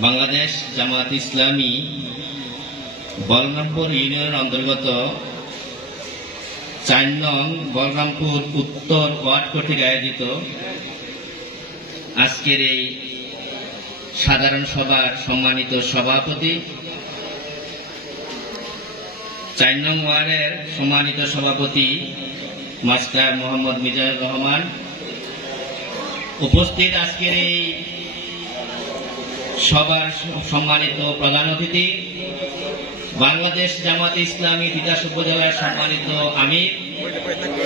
বাংলাদেশ জামাত ইসলামী বলরামপুর ইউনিয়নের অন্তর্গত চার নং বলরামপুর উত্তর ওয়ার্ড কর্তৃক আয়োজিত আজকের এই সাধারণ সভার সম্মানিত সভাপতি, চার নং ওয়ার্ডের সম্মানিত সভাপতি মাস্টার মোহাম্মদ মিজানুর রহমান উপস্থিত আজকের এই সবার সম্মানিত প্রধান অতিথি, বাংলাদেশ জামাত ইসলামী বিকাশ উপজেলার সম্মানিত আমির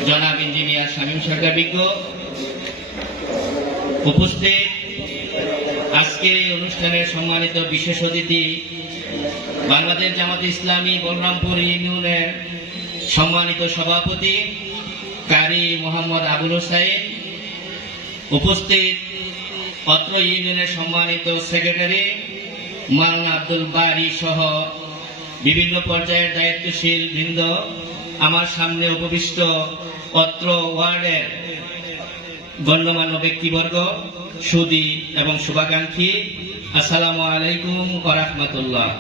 জনাব ইঞ্জিনিয়ার শামীম সরকার বিজ্ঞ। উপস্থিত আজকের এই অনুষ্ঠানের সম্মানিত বিশেষ অতিথি, বাংলাদেশ জামাত ইসলামী বলরামপুর ইউনিয়নের সম্মানিত সভাপতি কারি মোহাম্মদ আবুল হোসাইন উপস্থিত অত্র ইউনিয়নের সম্মানিত সেক্রেটারি মাওলানা আব্দুল বারি সহ বিভিন্ন পর্যায়ের দায়িত্বশীল বৃন্দ, আমার সামনে উপবিষ্ট অত্র ওয়ার্ডের গণ্যমান্য ব্যক্তিবর্গ, সুদী এবং শুভাকাঙ্ক্ষী, আসসালামু আলাইকুম ওরহমতুল্লাহ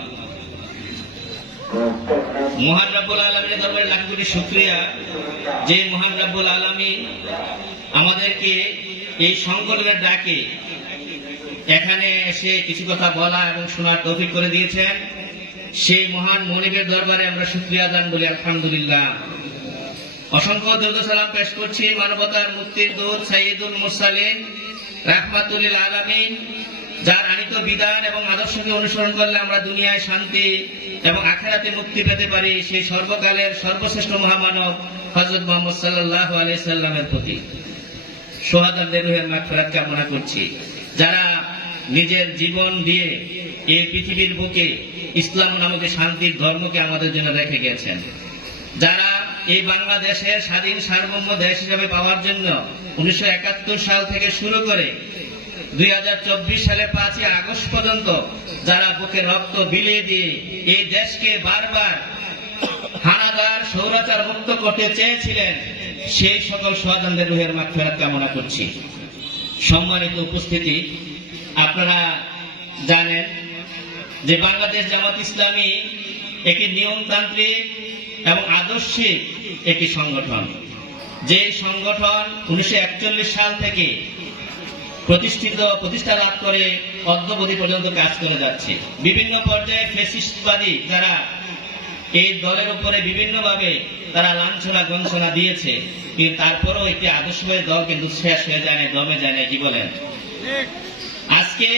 মহান রাব্বুল আলমীর দরবারে লাখ শুক্রিয়া। যে মহান রাব্বুল আলমী আমাদেরকে এই সংকলনের ডাকে এখানে এসে কিছু কথা বলা এবং শোনার তৌফিক করে দিয়েছেন। সেই মহান মনিবের দরবারে আমরা শুক্রিয়া দান বলি, আলহামদুলিল্লাহ। অসংখ্য দরুদ সালাম পেশ করছি মানবতার মুক্তির দূত সাইদুল মুরসালিন রাহমাতুলিল আলামিন, যার আনিত বিধান এবং আদর্শকে অনুসরণ করলে আমরা দুনিয়ায় শান্তি এবং আখেরাতে মুক্তি পেতে পারি, সেই সর্বকালের সর্বশ্রেষ্ঠ মহামানব হযরত মুহাম্মদ সাল্লাল্লাহু আলাইহি সাল্লামের প্রতি। সোহাদারদের রুহের মাগফিরাত কামনা করছি। যারা নিজের জীবন দিয়ে এই পৃথিবীর বুকে ইসলাম নামক শান্তির ধর্মকে আমাদের জন্য রেখে গেছেন। যারা এই বাংলাদেশের স্বাধীন সার্বভৌম দেশ হিসেবে পাওয়ার জন্য উনিশশো একাত্তর সাল থেকে শুরু করে দুই সালের পাঁচই আগস্ট পর্যন্ত যারা বুকে রক্ত বিলিয়ে দিয়ে এই দেশকে বারবার হানাদার, সৌরাচার মুক্ত করতে চেয়েছিলেন সেই সকল সহজানদের রুহের মাগফিরাত কামনা করছি। সম্মানিত উপস্থিতি, আপনারা জানেন যে বাংলাদেশ জামাত ইসলামী একটি নিয়মতান্ত্রিক এবং আদর্শিক একটি সংগঠন। যে সংগঠন উনিশশো একচল্লিশ সাল থেকে প্রতিষ্ঠিত, প্রতিষ্ঠা লাভ করে অদ্যবধি পর্যন্ত কাজ করে যাচ্ছে। বিভিন্ন পর্যায়ে ফেসিস্টবাদী যারা এই দলের উপরে বিভিন্নভাবে তারা লাঞ্ছনা, গঞ্ছনা দিয়েছে। কিন্তু তারপরেও একটি আদর্শবাদী দল কিন্তু শেষ হয়ে যায় দমে যায় না কি বলেন? আজকে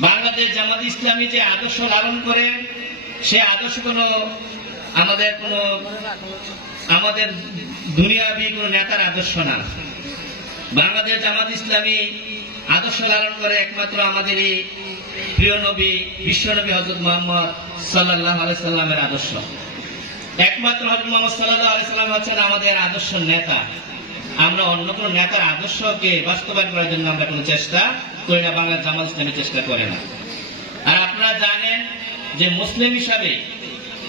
বাংলাদেশ জামাত ইসলামী যে আদর্শ লালন করে, সে আদর্শ কোনো আমাদের কোনো আমাদের দুনিয়াবি কোনো নেতার আদর্শ না। বাংলাদেশ জামাত ইসলামী আদর্শ লালন করে একমাত্র আমাদের এই প্রিয় নবী বিশ্বনবী হজরত মোহাম্মদ সাল্লাহ আলাইসাল্লামের আদর্শ। একমাত্র হজরত মোহাম্মদ সাল্লাহ আলাইসাল্লাম হচ্ছেন আমাদের আদর্শ নেতা। আমরা অন্য কোন নেতার আদর্শকে বাস্তবায়ন করার জন্য আমরা কোনো চেষ্টা করি না, বাংলার জামাল ইসলামী চেষ্টা করে না। আর আপনারা জানেন যে মুসলিম হিসাবে,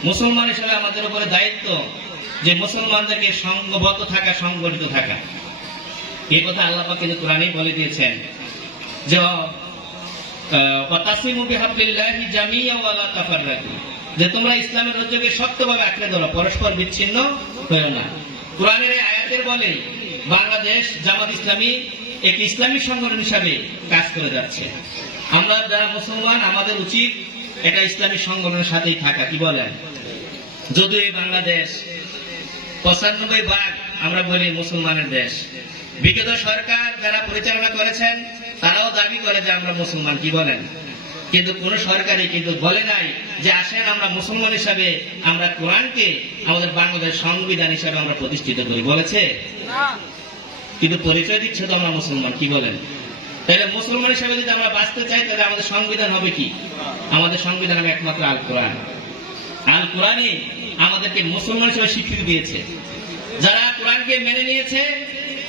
মুসলমান হিসাবে আমাদের উপরে দায়িত্ব যে মুসলমানদেরকে সংঘবদ্ধ থাকা, সংগঠিত থাকা। এই কথা আল্লাহ কিন্তু কোরআনেই বলে দিয়েছেন যে যে তোমরা ইসলামের রজ্জুকে শক্তভাবে আঁকড়ে ধরো, পরস্পর বিচ্ছিন্ন হয়েও না। কোরআনের আয়াতের বলে বাংলাদেশ জামাত ইসলামী একটি ইসলামিক সংগঠন হিসাবে কাজ করে যাচ্ছে। আমরা যারা মুসলমান, আমাদের উচিত এটা ইসলামী সংগঠনের সাথেই থাকা, কি বলেন? যদিও এই বাংলাদেশ পঁচানব্বই ভাগ আমরা বলি মুসলমানের দেশ, বিগত সরকার যারা পরিচালনা করেছেন তারাও দাবি করে যে আমরা মুসলমান কি বলেন? কিন্তু কোন সরকারই কিন্তু বলে নাই যে আসেন আমরা মুসলমান হিসাবে আমরা কোরআনকে আমাদের বাংলাদেশ সংবিধান হিসাবে আমরা প্রতিষ্ঠিত করি। বলেছে? কিন্তু পরিচয় দিচ্ছে তো আমরা মুসলমান কি বলেন? তাহলে মুসলমান হিসাবে যদি আমরা বাঁচতে চাই তাহলে আমাদের সংবিধান হবে কি? আমাদের সংবিধান হবে একমাত্র আল কোরআন আল কোরআনই আমাদেরকে মুসলমান হিসেবে স্বীকৃতি দিয়েছে। যারা কোরআনকে মেনে নিয়েছে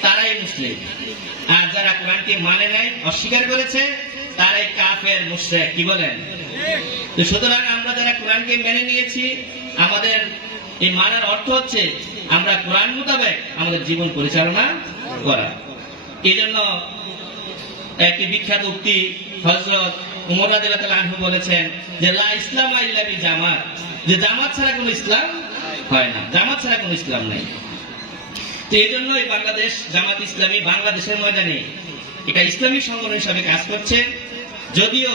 তারাই মুসলিম। আর যারা কোরআনকে মানে নাই, অস্বীকার করেছে, তারাই কাফের, মুশরিক। কি বলেন? তো সুতরাং আমরা যারা কোরআনকে মেনে নিয়েছি, আমাদের এই মানার অর্থ হচ্ছে, আমরা কোরআন মোতাবেক আমাদের জীবন পরিচালনা করা। এই জন্য একটি বিখ্যাত উক্তি হজরত উমর আনহু বলেছেন যে, লা ইসলাম ইল্লা বি জামাত। যে, জামাত ছাড়া কোনো ইসলাম হয় না। জামাত ছাড়া কোনো ইসলাম নাই। তো এই জন্যই বাংলাদেশ জামাত ইসলামী বাংলাদেশের ময়দানে এটা ইসলামিক সংগঠন হিসাবে কাজ করছে। যদিও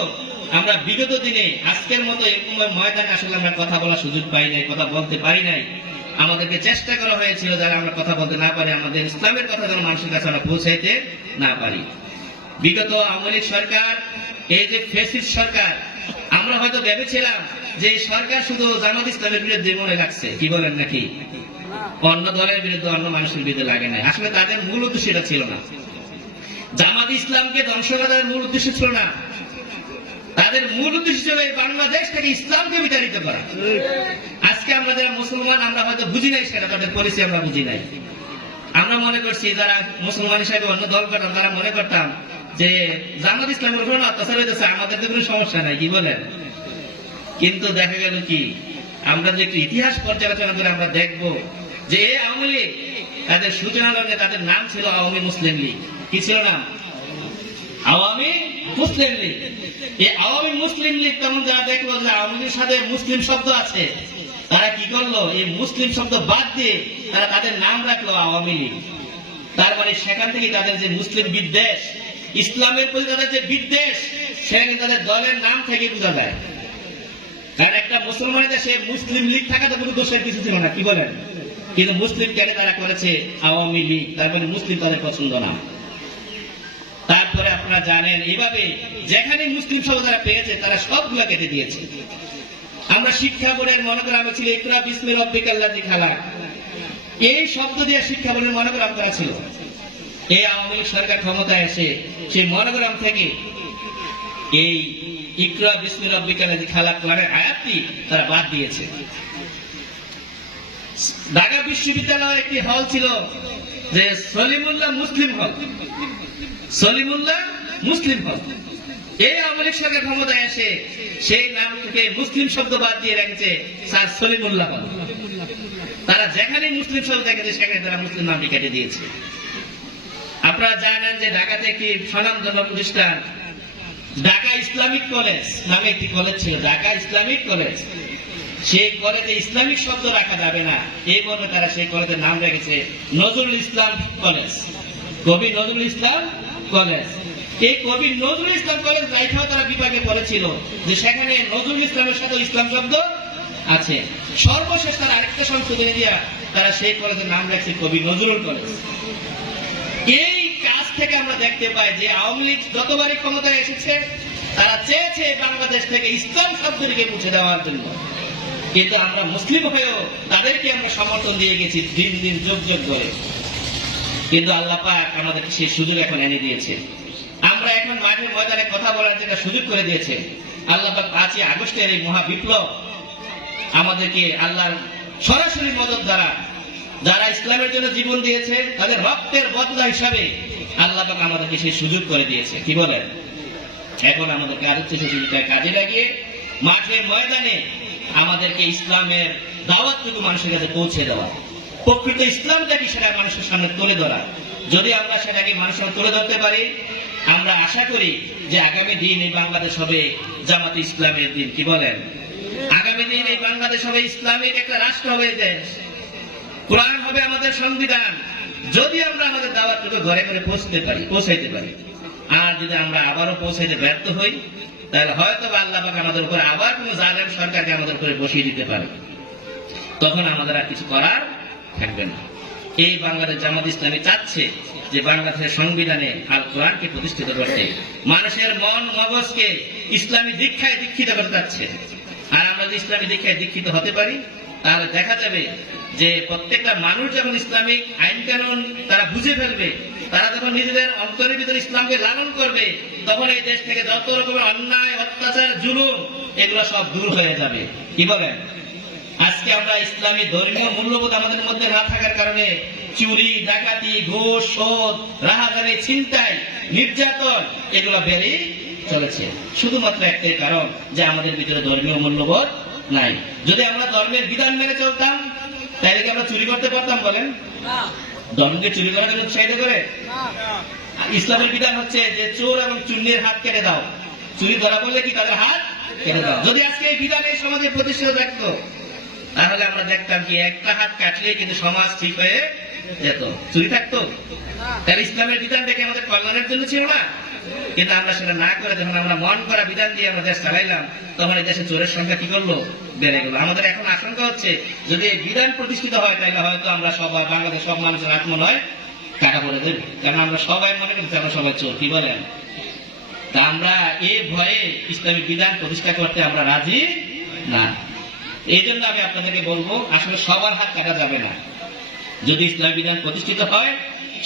আমরা বিগত দিনে আজকের মতো এরকম ময়দানে আসলে আমরা কথা বলার সুযোগ পাই নাই, কথা বলতে পারি নাই। আমাদেরকে চেষ্টা করা হয়েছিল যারা আমরা কথা বলতে না পারি, আমাদের ইসলামের কথা যেন মানুষের কাছে আমরা পৌঁছাইতে না পারি। বিগত আওয়ামী লীগ সরকার, এই যে ফেসিস সরকার, আমরা হয়তো ভেবেছিলাম যে সরকার শুধু জামাত ইসলামের বিরুদ্ধে মনে রাখছে, কি বলেন নাকি? অন্য দলের বিরুদ্ধে অন্য মানুষের বিরুদ্ধে লাগে নাই। আসলে তাদের মূল উদ্দেশ্য এটা ছিল না। জামাত ইসলামকে ধ্বংস করার মূল উদ্দেশ্য ছিল না। তাদের মূল উদ্দেশ্য ছিল এই বাংলাদেশ থেকে ইসলামকে বিতাড়িত করা। আজকে আমরা যারা মুসলমান, আমরা হয়তো বুঝি নাই সেটা, তাদের পরিচয় আমরা বুঝি নাই। আমরা মনে করছি, যারা মুসলমান হিসাবে অন্য দল করতাম, তারা মনে করতাম যে জামাত ইসলামের উপর অত্যাচার হইতেছে, আমাদের তো কোনো সমস্যা নাই, কি বলেন? কিন্তু দেখা গেল কি, আমরা যে একটু ইতিহাস পর্যালোচনা করে আমরা দেখব যে এই আওয়ামী লীগ তাদের সূচনা লগ্নে তাদের নাম ছিল আওয়ামী মুসলিম লীগ। কি ছিল নাম? আওয়ামী মুসলিম লীগ। এই আওয়ামী মুসলিম লীগ তখন যারা দেখল যে আওয়ামী সাথে মুসলিম শব্দ আছে, তারা কি করল? এই মুসলিম শব্দ বাদ দিয়ে তারা তাদের নাম রাখল আওয়ামী লীগ। তারপরে সেখান থেকে তাদের যে মুসলিম বিদ্বেষ, ইসলামের প্রতি তাদের যে বিদ্বেষ, সেখানে তাদের দলের নাম থেকে বোঝা যায়। কারণ একটা মুসলমানের দেশে মুসলিম লীগ থাকা তো কোনো দোষের কিছু ছিল না, কি বলেন? কিন্তু মুসলিম কেন তারা করেছে? আওয়ামী লীগ, তার মানে মুসলিম তাদের পছন্দ না। তারপরে আপনারা জানেন এইভাবে যেখানে মুসলিম শব্দ তারা পেয়েছে, তারা সবগুলা কেটে দিয়েছে। আমরা শিক্ষা বোর্ডের মনোগ্রামে ছিল ইকরা বিসমির রব্বিকাল্লাজি খালা এই শব্দ দিয়ে শিক্ষা বোর্ডের মনোগ্রাম করা ছিল। এই আওয়ামী লীগ সরকার ক্ষমতায় এসে, সেই মনোগ্রাম থেকে, এই ইকরা বিসমির রব্বিকাল্লাজি খালা কোরআনের আয়াতটি তারা বাদ দিয়েছে। ঢাকা বিশ্ববিদ্যালয়ে একটি হল ছিল যে সলিমুল্লাহ মুসলিম হল। সলিমুল্লাহ মুসলিম হল। এই আওয়ামী লীগ ক্ষমতায় এসে সেই নাম থেকে মুসলিম শব্দ বাদ দিয়ে রেখেছে স্যার সলিমুল্লাহ হল। তারা যেখানে মুসলিম শব্দ দেখেছে সেখানে তারা মুসলিম নামটি কেটে দিয়েছে। আপনারা জানেন যে ঢাকাতে একটি স্বনামধন্য প্রতিষ্ঠান, ঢাকা ইসলামিক কলেজ নামে একটি কলেজ ছিল, ঢাকা ইসলামিক কলেজ। সেই কলেজে ইসলামিক শব্দ রাখা যাবে না। এই মর্মে তারা সেই কলেজের নাম রেখেছে নজরুল ইসলাম কলেজ। কবি নজরুল ইসলাম কলেজ। এই কবি নজরুল ইসলাম কলেজ রাইখাও তারা বিভাগে বলেছিল যে সেখানে নজরুল ইসলামের সাথে ইসলাম শব্দ আছে। সর্বশেষ তারা আরেকটা সংশোধনী দিয়া তারা সেই কলেজের নাম রাখছে কবি নজরুল কলেজ। এই কাজ থেকে আমরা দেখতে পাই যে আওয়ামী লীগ যতবারই ক্ষমতায় এসেছে, তারা চেয়েছে বাংলাদেশ থেকে ইসলাম শব্দটিকে মুছে দেওয়ার জন্য। কিন্তু আমরা মুসলিম হয়েও তাদেরকে আমরা সমর্থন দিয়ে গেছি দিন দিন, যোগ যোগ করে কিন্তু আল্লাহ পাক আমাদেরকে সেই সুযোগ এখন এনে দিয়েছে আমরা এখন মাঠে ময়দানে কথা বলার যেটা সুযোগ করে দিয়েছে আল্লাহ পাক পাঁচই আগস্টের এই মহা বিপ্লব আমাদেরকে আল্লাহর সরাসরি মদত দ্বারা, যারা ইসলামের জন্য জীবন দিয়েছে তাদের রক্তের বদলা হিসাবে আল্লাহ পাক আমাদেরকে সেই সুযোগ করে দিয়েছে। কি বলেন? এখন আমাদের কাজ হচ্ছে সেই কাজে লাগিয়ে মাঠে ময়দানে আমাদেরকে ইসলামের দাওয়াতটুকু মানুষের কাছে পৌঁছে দেওয়া। প্রকৃত ইসলামটা কি সেটা মানুষের সামনে তুলে ধরা। যদি আমরা সেটাকে মানুষের তুলে ধরতে পারি, আমরা আশা করি যে আগামী দিন এই বাংলাদেশ হবে জামাত ইসলামের দিন। কি বলেন? আগামী দিন এই বাংলাদেশ হবে ইসলামিক একটা রাষ্ট্র হবে দেশ। কোরআন হবে আমাদের সংবিধান। যদি আমরা আমাদের দাওয়াতটুকু ঘরে ঘরে পৌঁছতে পারি, পৌঁছাইতে পারি, আর যদি আমরা আবারও পৌঁছাইতে ব্যর্থ হই তাহলে হয়তো আল্লাহ আমাদের উপরে আবার কোন জালেম সরকারকে আমাদের উপরে বসিয়ে দিতে পারে। তখন আমাদের আর কিছু করার থাকবে না। এই বাংলাদেশ জামাত ইসলামী চাচ্ছে যে বাংলাদেশের সংবিধানে আল কোরআনকে প্রতিষ্ঠিত করতে। মানুষের মন মগজকে ইসলামী দীক্ষায় দীক্ষিত করতে চাচ্ছে। আর আমরা ইসলামী দীক্ষায় দীক্ষিত হতে পারি তাহলে দেখা যাবে যে প্রত্যেকটা মানুষ যখন ইসলামিক আইন কানুন তারা বুঝে ফেলবে, তারা যখন নিজেদের অন্তরের ভিতরে ইসলামকে লালন করবে, তখন এই দেশ থেকে যত রকমের অন্যায়, অত্যাচার, জুলুম, এগুলো সব দূর হয়ে যাবে। কি বলেন? আজকে আমরা ইসলামী ধর্মীয় মূল্যবোধ আমাদের মধ্যে না থাকার কারণে চুরি, ডাকাতি, ঘোষ, শোধ, রাহাজানি, ছিনতাই, নির্যাতন এগুলো বেড়েই চলেছে। শুধুমাত্র একটাই কারণ যে আমাদের ভিতরে ধর্মীয় মূল্যবোধ নাই। যদি আমরা ধর্মের বিধান মেনে চলতাম তাহলে কি আমরা চুরি করতে পারতাম বলেন? ধর্মকে চুরি করার উৎসাহিত করে? ইসলামের বিধান হচ্ছে যে চোর এবং চুন্নির হাত কেটে দাও। চুরি ধরা বললে কি তাদের হাত কেটে দাও? যদি আজকে এই বিধান এই সমাজে প্রতিষ্ঠিত থাকতো তাহলে আমরা দেখতাম কি একটা হাত কাটলে কিন্তু সমাজ ঠিক হয়ে যেত। চুরি থাকতো? তাহলে ইসলামের বিধান দেখে আমাদের কল্যাণের জন্য ছিল না? কিন্তু আমরা সেটা না করে যখন আমরা মন করা বিধান দিয়ে আমরা দেশ চালাইলাম, তখন এই দেশে চোরের সংখ্যা কি করল? বেড়ে গেল। আমাদের এখন আশঙ্কা হচ্ছে, যদি এই বিধান প্রতিষ্ঠিত হয় তাহলে হয়তো আমরা সবাই বাংলাদেশ সব মানুষের আত্ম নয় টাকা পড়ে দেবে। কারণ আমরা সবাই মনে করছি আমরা সবাই চোর, কি বলেন? তা আমরা এ ভয়ে ইসলামী বিধান প্রতিষ্ঠা করতে আমরা রাজি না। এই জন্য আমি আপনাদেরকে বলব, আসলে সবার হাত কাটা যাবে না। যদি ইসলামী বিধান প্রতিষ্ঠিত হয়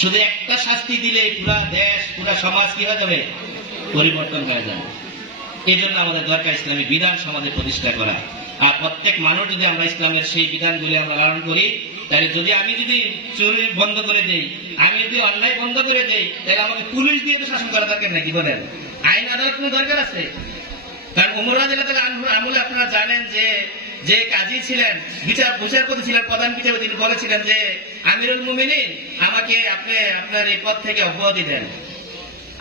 শুধু একটা শাস্তি দিলে পুরা দেশ, পুরা সমাজ কি হয়ে যাবে? পরিবর্তন হয়ে যাবে। এই জন্য আমাদের দরকার ইসলামী বিধান সমাজে প্রতিষ্ঠা করা। আর প্রত্যেক মানুষ যদি আমরা ইসলামের সেই বিধানগুলি আমরা লালন করি, তাহলে যদি আমি যদি চুরি বন্ধ করে দেই, আমি যদি অন্যায় বন্ধ করে দেই, তাহলে আমাকে পুলিশ দিয়ে তো শাসন করা দরকার নাকি বলেন? আইন আদালত কোনো দরকার আছে? কারণ উমরা জেলা থেকে আমলে আপনারা জানেন যে যে কাজী ছিলেন, বিচার বিচারপতি ছিলেন, প্রধান বিচারপতি, তিনি বলেছিলেন যে, আমিরুল মুমিনিন আমাকে আপনি আপনার এই পদ থেকে অব্যাহতি দেন।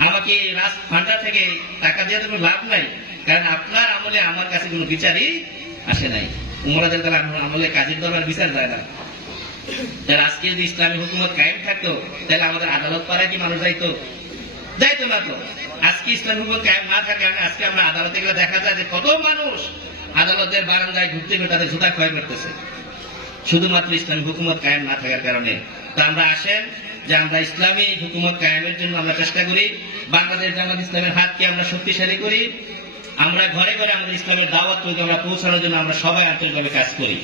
আমাকে রাজ ভান্ডার থেকে টাকা দিয়ে তো কোনো লাভ নাই, কারণ আপনার আমলে আমার কাছে কোনো বিচারই আসে নাই। উমরাদের তাহলে আমলে কাজের দরবার বিচার যায় না। তাহলে আজকে যদি ইসলামী হুকুমত কায়েম থাকতো, তাহলে আমাদের আদালত পাড়ায় কি মানুষ যাইতো? যাইতো না তো। আজকে ইসলামী হুকুমত কায়েম না থাকে, আমি আজকে আমরা আদালতে গেলে দেখা যায় যে কত মানুষ আদালতের বারান্দায় ঘুরতে ঘুরতে তাদের জুতা ক্ষয় করতেছে। শুধুমাত্র ইসলামী হুকুমত কায়েম না থাকার কারণে। তা আমরা আসেন যে আমরা ইসলামী হুকুমত কায়েমের জন্য আমরা চেষ্টা করি। বাংলাদেশ জামাত ইসলামের হাতকে আমরা শক্তিশালী করি। আমরা ঘরে ঘরে আমাদের ইসলামের দাওয়াত আমরা পৌঁছানোর জন্য আমরা সবাই আন্তরিকভাবে কাজ করি।